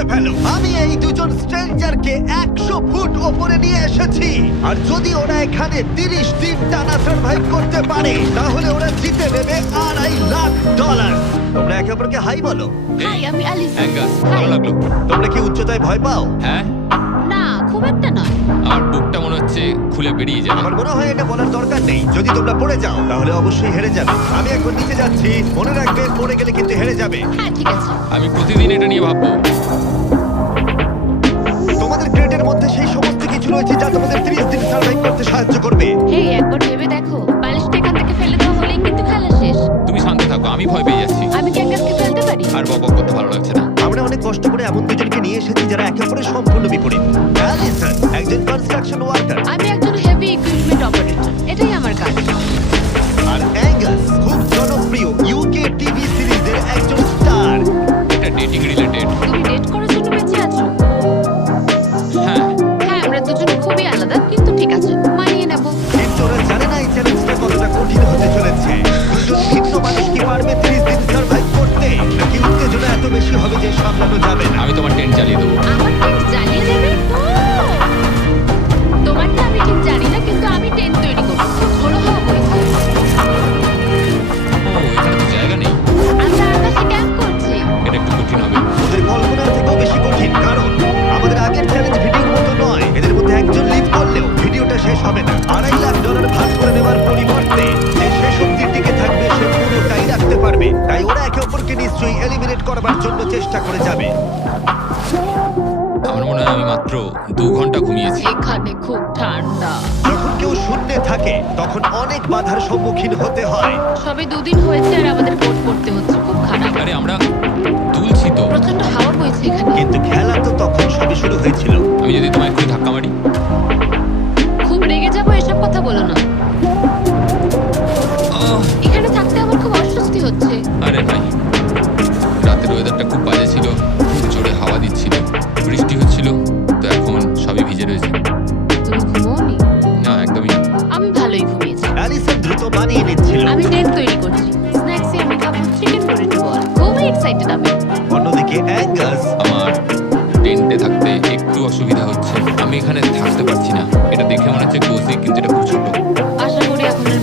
করে ফেলো। আমি এই দুজন স্ট্রেঞ্জারকে 100 ফুট ওপরে নিয়ে এসেছি, আর যদি ওরা এখানে 30 দিন টানা সার্ভাইভ করতে পারে তাহলে ওরা জিতে নেবে $2.5 লাখ। তোমরা একে অপরকে হাই বলো। হাই, আমি অ্যালিস। Angus, high. ভালো লাগলো। তোমরা কি উচ্চতায় ভয় পাও? হ্যাঁ, না, খুব একটা নয়। আমার বুকটা মনে হচ্ছে খুলে বেরিয়ে যাবে। আমার মনে হয় এটা বলার দরকার নেই। যদি তোমরা পড়ে যাও তাহলে অবশ্যই হেরে যাবে। আমি এখন নিচে যাচ্ছি, মনে রাখবে পড়ে গেলে কিন্তু হেরে যাবে। হ্যাঁ, ঠিক আছে। আমি প্রতিদিন এটা নিয়ে ভাববো। তোমাদের ক্রেটের মধ্যে সেই সমস্ত কিছু রয়েছে যা তোমাদের 30 দিন সার্ভাইভ করতে সাহায্য করবে। হেই, একবার ভেবে দেখো, বালিশটা এখান থেকে ফেলে দেওয়া হলেই কিন্তু খেলা শেষ। তুমি শান্ত থাকো, আমি ভয় পেয়ে যাচ্ছি। আমি কি অ্যাঙ্গাসকে ফেলতে পারি? আর বকবক করতে ভালো লাগছে না। আমরা অনেক কষ্ট করে এমন দুজনকে নিয়ে এসেছি যারা একে অপরের সম্পূর্ণ বিপরীত। অ্যালিসন একজন কনস্ট্রাকশন ওয়ার্কার, আমি একজন হেভি ইকুইপমেন্ট অপারেটর। এটাই আমার কাজ। আর অ্যাঙ্গাস খুব জনপ্রিয় ইউকে টিভি সিরিজের একজন স্টার। এটা ডেটিং রিলেটেড। তুমি ডেট করার জন্য বেঁচে আছো? হ্যাঁ, হ্যাঁ, আমরা দুজন খুবই আলাদা, কিন্তু ঠিক আছে, মানিয়ে নেব। কিন্তু ওরা জানে না এই চ্যালেঞ্জটা কতটা কঠিন হতে চলেছে। দুজন ভিন্ন মানুষ কি পারবে 30 দিন সার্ভাইভ করতে, নাকি উত্তেজনা এত বেশি হবে যে সামলানো যাবে না? আমি তোমার টেন্ট জ্বালিয়ে দেবো। আমার টেন্ট জ্বালিয়ে দেবে? তোমারটা আমি ঠিক জানি না, কিন্তু আমি টেন্ট তৈরি করবো। ঝোড়ো হাওয়া বইছে। ও, এখানে তো জায়গা নেই। আমরা আকাশে ক্যাম্প করছি। এটা একটু কঠিন হবে। ওদের কল্পনার থেকেও বেশি কঠিন, কারণ আমাদের আগের চ্যালেঞ্জ ভিডিওর মতো নয়। এদের মধ্যে একজন লিভ করলেও ভিডিওটা শেষ হবে না। $2.5 লাখ ভাগ করে নেওয়ার পরিবর্তে যে শেষ অবধি টিকে থাকবে সে পুরোটাই রাখতে পারবে। তাই ওরা একে অপরকে নিশ্চয়ই এলিমিনেট করবার জন্য চেষ্টা করে যাবে। আমার মনে হয় আমি মাত্র 2 ঘন্টা ঘুমিয়েছি। এখানে খুব ঠান্ডা। যখন কেউ শূন্যে থাকে তখন অনেক বাধার সম্মুখীন হতে হয়। সবে 2 দিন হয়েছে আর আমাদের কোট পড়তে হচ্ছে, খুব খারাপ। আরে আমরা দুলছি তো। প্রচন্ড হাওয়া বইছে এখানে। কিন্তু খেলা তো তখন সবে শুরু হয়েছিল। আমি যদি তোমায় একটু ধাক্কা মারি। খুব রেগে যাবো, এসব কথা বলো না। আহ, এখানে থাকতে আমার খুব অস্বস্তি হচ্ছে। আরে ভাই, রাতের ওয়েদারটা খুব বাজে ছিল। জোরে হাওয়া দিচ্ছিল, বৃষ্টি হচ্ছিল, তো এখন সবই ভিজে রয়েছে। তুমি ঘুমোওনি? না, একদমই না। আমি ভালোই ঘুমিয়েছি। অ্যালিসন দ্রুত বানিয়ে নিচ্ছিল। আমি টেন্ট তৈরি করছি। স্ন্যাক্সে আমি খাবো চিকেন পোটেটো বল। খুবই এক্সাইটেড আমি। অন্যদিকে অ্যাঙ্গাস আমার টেন্টে থাকতে একটু অসুবিধা হচ্ছে। আমি এখানে থাকতে পারছি না। এটা দেখে মনে হচ্ছে কোজি, কিন্তু এটা খুব ছোট। আশা করি এখন আর